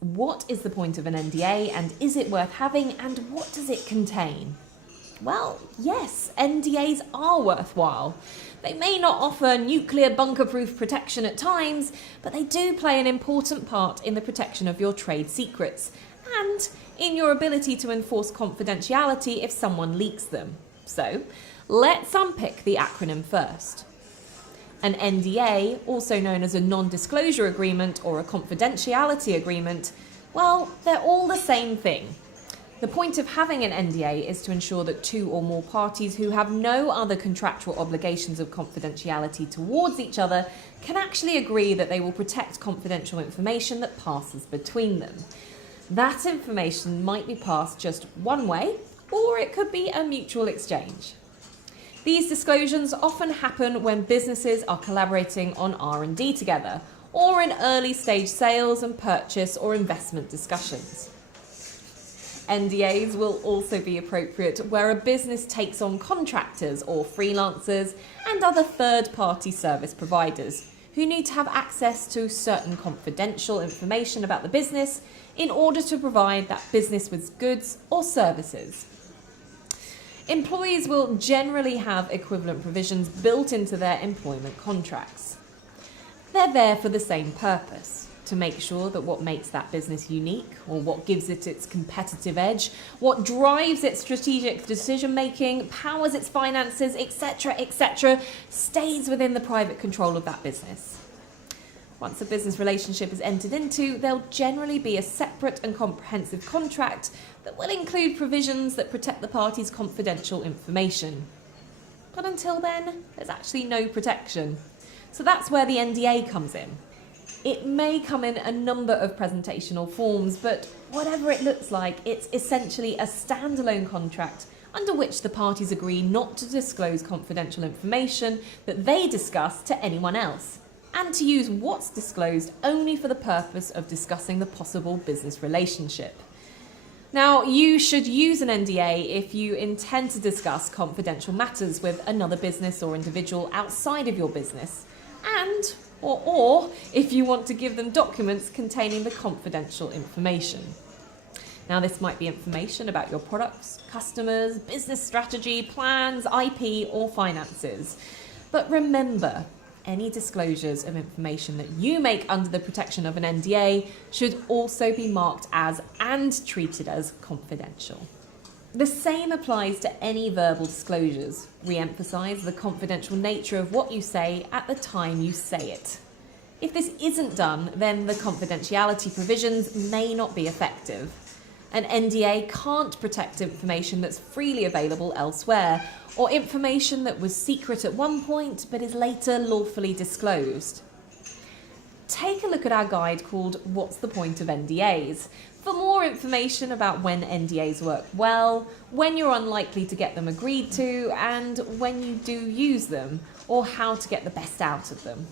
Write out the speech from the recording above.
What is the point of an NDA, and is it worth having, and what does it contain? Well, yes, NDAs are worthwhile. They may not offer nuclear bunker-proof protection at times, but they do play an important part in the protection of your trade secrets and in your ability to enforce confidentiality if someone leaks them. So, let's unpick the acronym first. An NDA, also known as a non-disclosure agreement or a confidentiality agreement, well, they're all the same thing. The point of having an NDA is to ensure that two or more parties who have no other contractual obligations of confidentiality towards each other can actually agree that they will protect confidential information that passes between them. That information might be passed just one way, or it could be a mutual exchange. These disclosures often happen when businesses are collaborating on R&D together, or in early stage sales and purchase or investment discussions. NDAs will also be appropriate where a business takes on contractors or freelancers and other third-party service providers who need to have access to certain confidential information about the business in order to provide that business with goods or services. Employees will generally have equivalent provisions built into their employment contracts. They're there for the same purpose, to make sure that what makes that business unique, or what gives it its competitive edge, what drives its strategic decision-making, powers its finances, etc., stays within the private control of that business. Once a business relationship is entered into, there'll generally be a separate and comprehensive contract that will include provisions that protect the parties' confidential information. But until then, there's actually no protection. So that's where the NDA comes in. It may come in a number of presentational forms, but whatever it looks like, it's essentially a standalone contract under which the parties agree not to disclose confidential information that they discuss to anyone else, and to use what's disclosed only for the purpose of discussing the possible business relationship. Now, you should use an NDA if you intend to discuss confidential matters with another business or individual outside of your business, and or if you want to give them documents containing the confidential information. Now, this might be information about your products, customers, business strategy, plans, IP, or finances. But remember, any disclosures of information that you make under the protection of an NDA should also be marked as and treated as confidential. The same applies to any verbal disclosures. Re-emphasize the confidential nature of what you say at the time you say it. If this isn't done, then the confidentiality provisions may not be effective. An NDA can't protect information that's freely available elsewhere, or information that was secret at one point but is later lawfully disclosed. Take a look at our guide called What's the Point of NDAs? For more information about when NDAs work well, when you're unlikely to get them agreed to, and when you do use them, or how to get the best out of them.